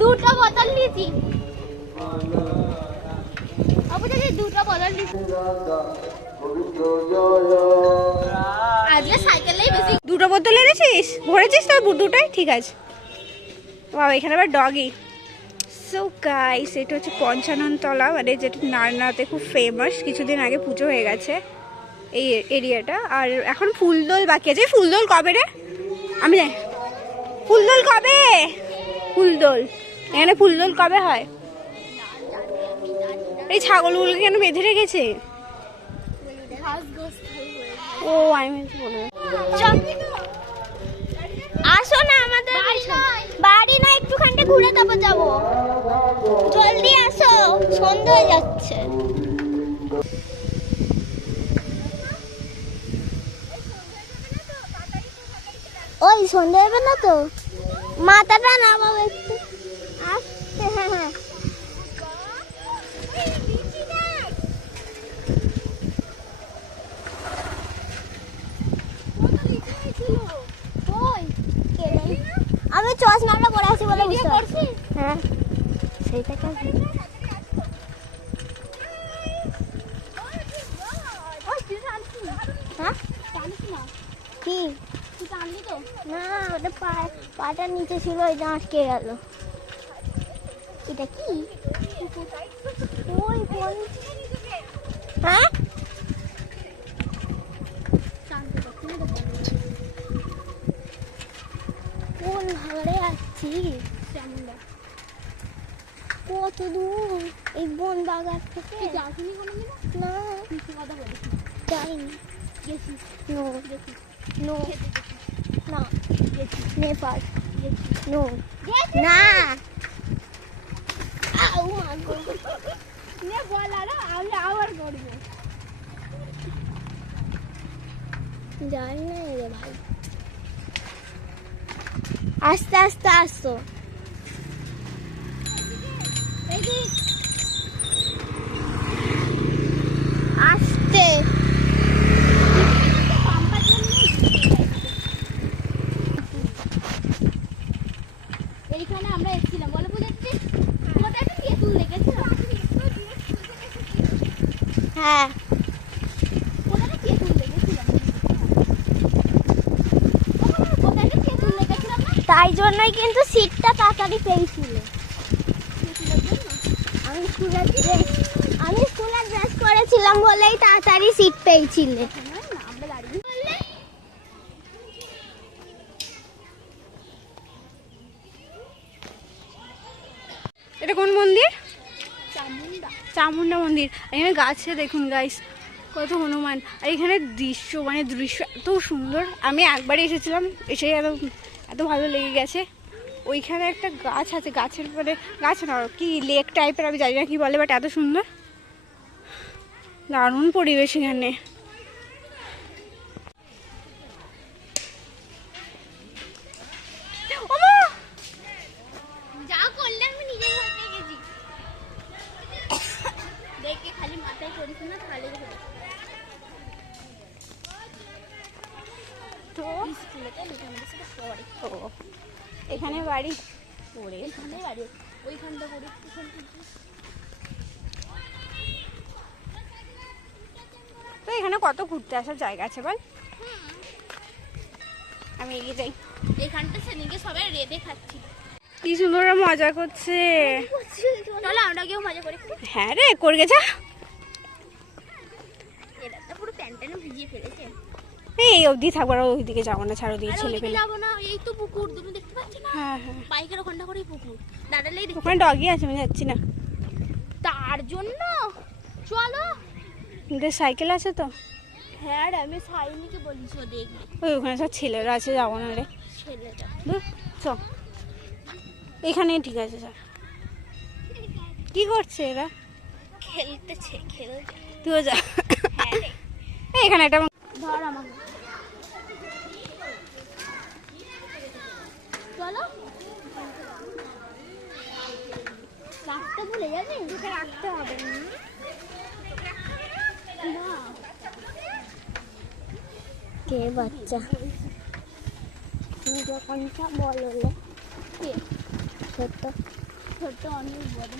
দুটো বোতল নিয়েছি। অবশ্যই দুটো বোতল নিয়েছি। আজকে সাইকেলেই বেশি। দুটো বোতল এনেছিস? ভরেছিস তো দুটোই? ঠিক আছে। বাবা এখানে আবার ডগি। সো গাইস, এটা হচ্ছে পঞ্চাননতলা, মানে যেটা নারনাতে খুব ফেমাস। কিছুদিন আগে পুজো হয়ে গেছে এই এরিয়াটা, আর এখন ফুলদোল বাকি আছে। ফুলদোল কবে রে? আমি জানি ফুলদোল কবে? ফুলদোল এখানে ফুলদোল কবে হয়? এই ছাগলগুলোকে কেন বেঁধে রেখেছে? ও আমি বলে আসো না আমাদের বাড়ি না, একটুখানি ঘুরে তারপর যাবো। জলদি আসো, সন্ধ্যা হয়ে যাচ্ছে। ওই সন্ধ্যা হবে না তো? মাথাটা নামাবো একটু আস্তে। হ্যাঁ হ্যাঁ আমি চশমাটা পরে আছি বলে বুঝতে পারছি। হ্যাঁ সেইটা কাজ। হ্যাঁ কি না, ওটা পাটা নিচে ছিল, ওইটা আটকে গেল। এটা কি? ওই কোন? হ্যাঁ কোন ঘরে আছি? কত দূর এই বন বাগান থেকে? না যাইনি। নো নো না নেপাল নো না। যাই না রে ভাই, আস্তে আস্তে আসো। আস্তে এইখানে আমরা এসেছিলাম বলে বুঝেছি। তোমাদের একটা তেঁতুল দেখেছো? হ্যাঁ ওখানে তেঁতুল দেখেছিলাম। ওখানে তেঁতুল দেখেছিলাম না, তাই জন্যই কিন্তু সিটটা তাড়াতাড়ি পেয়েছিল। আমি স্কুলে ড্রেস করেছিলাম বলেই তাড়াতাড়ি সিট পেয়েছিলে। এটা কোন মন্দির? চামুন্ডা মন্দির। এখানে গাছে দেখুন গাইস কত হনুমান। আর এখানে দৃশ্য এত সুন্দর। আমি একবারই এসেছিলাম, এসে এত ভালো লেগে গেছে। ওইখানে একটা গাছ আছে, গাছের পরে গাছ না কি লেক টাইপের, আমি জানি না কি বলে, বাট এত সুন্দর, দারুণ পরিবেশ এখানে। যা করলে আমি নিজে বলতে গেছি, দেখে খালি মাথায় করিস না, খালি তো এখানে বাড়ি পড়ে, এখানে বাড়ি, ওইখানটা করে। তো এখানে কত ঘুরতে আসার জায়গা আছে বল। আমি এগিয়ে যাই। এখানটা সেদিনকে সবাই রেঁধে খাচ্ছি, কি সুন্দর মজা করছে। চলো আমরা কেউ মজা করি। হ্যাঁ রে করে গেছা। এরা তো পুরো প্যান্টানো ভিজিয়ে ফেলেছে। এই অবধি থাকবো, আর ওইদিকে যাবো না, ছাড়ো দিয়ে ছেলে পেলে যাবো না। এই তো পুকুর, তুমি দেখতে পাচ্ছ না? হ্যাঁ হ্যাঁ বাইকের ওখানটা করেই পুকুর, দাঁড়ালেই ওখানে ডগি আছে, আমি যাচ্ছি না। তার জন্য চলো। ওদের সাইকেল আছে তো? হ্যাঁ রে, আমি সাইনিকে বলিস ও দেখবি। ওই ওখানে সব ছেলেরা আছে, যাবো না রে। ছেলেটা চ এখানেই ঠিক আছে স্যার। কি করছে এরা? খেলতেছে, খেলতে। তুইও যা। হ্যাঁ রে, এখানে একটা ধর আমাকে। চলো, রাখতে ভুলে যাবি? তোকে রাখতে হবে না। কে বাচ্চা? তুমি যখন বললে সত্য ছোট অনেক বড়।